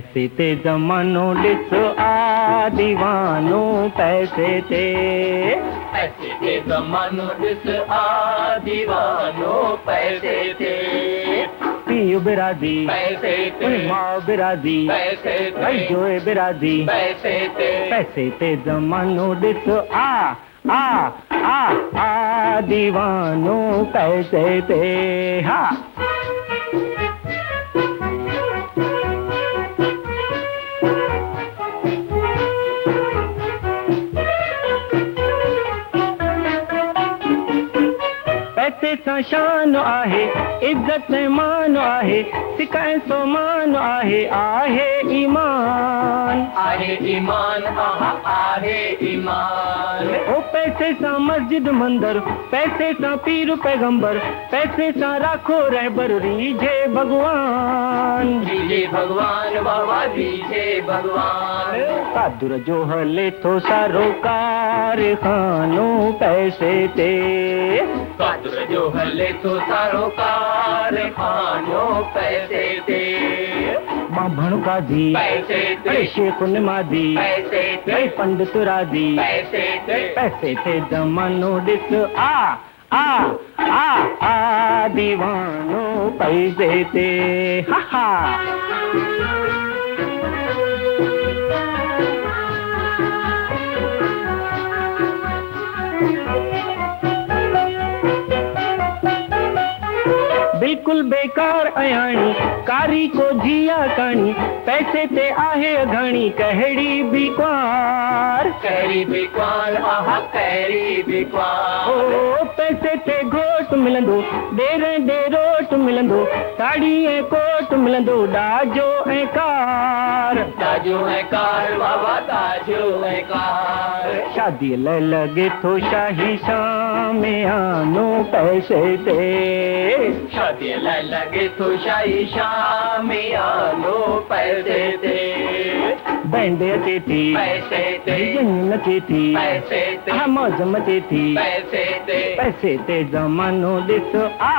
पैसे ते ज़मानो ॾिस आ दीवानो पैसे ते ज़मानो ॾिस आ दीवानो पैसे ते पीउ बिरादी पैसे ते माँ बिरादी पैसे भाई ते जोए बिरादी पैसे ते ज़मानो ॾिस आ दीवानो पैसे ते हा पैसे सां शान आहे इज्जत मान आहे सिकाए सो मान आहे ईमान आहे ईमान ओ पैसे सां मस्जिद मंदिर पैसे सां पीर पैगंबर पैसे सां राखो रहबर रीझे भगवान बाबा रीझे भगवान कादुर जो हले थो सारो कारखानो पैसे ते कादुर जो हले थो सारो कारखानो पैसे ते बाभण कादी पैसे ते शेख नमादी पैसे ते पंडित रादी पैसे ते ज़मानो ॾिस आ दीवानो पैसे ते हा हा बिल्कुल बेकार अयाणी कारी को जिया कणी पैसे ते आहे घणी कहिड़ी बिकार ओ पैसे ते घोट मिलंदो ॾेर ॾेरोट मिलंदो साड़ी ऐं कोट मिलंदो ॾाजो ऐं कार बाबा ताजो ऐं कार शादीअ लाइ लॻे थो शाही शामियानो पैसे ते शादीअ लाइ लॻे थो शाही शामियानो पैसे ते बैंड अचे थी पैसे ते नचे थी पैसे ते हा मौज मचे थी पैसे ते ज़मानो ॾिस आ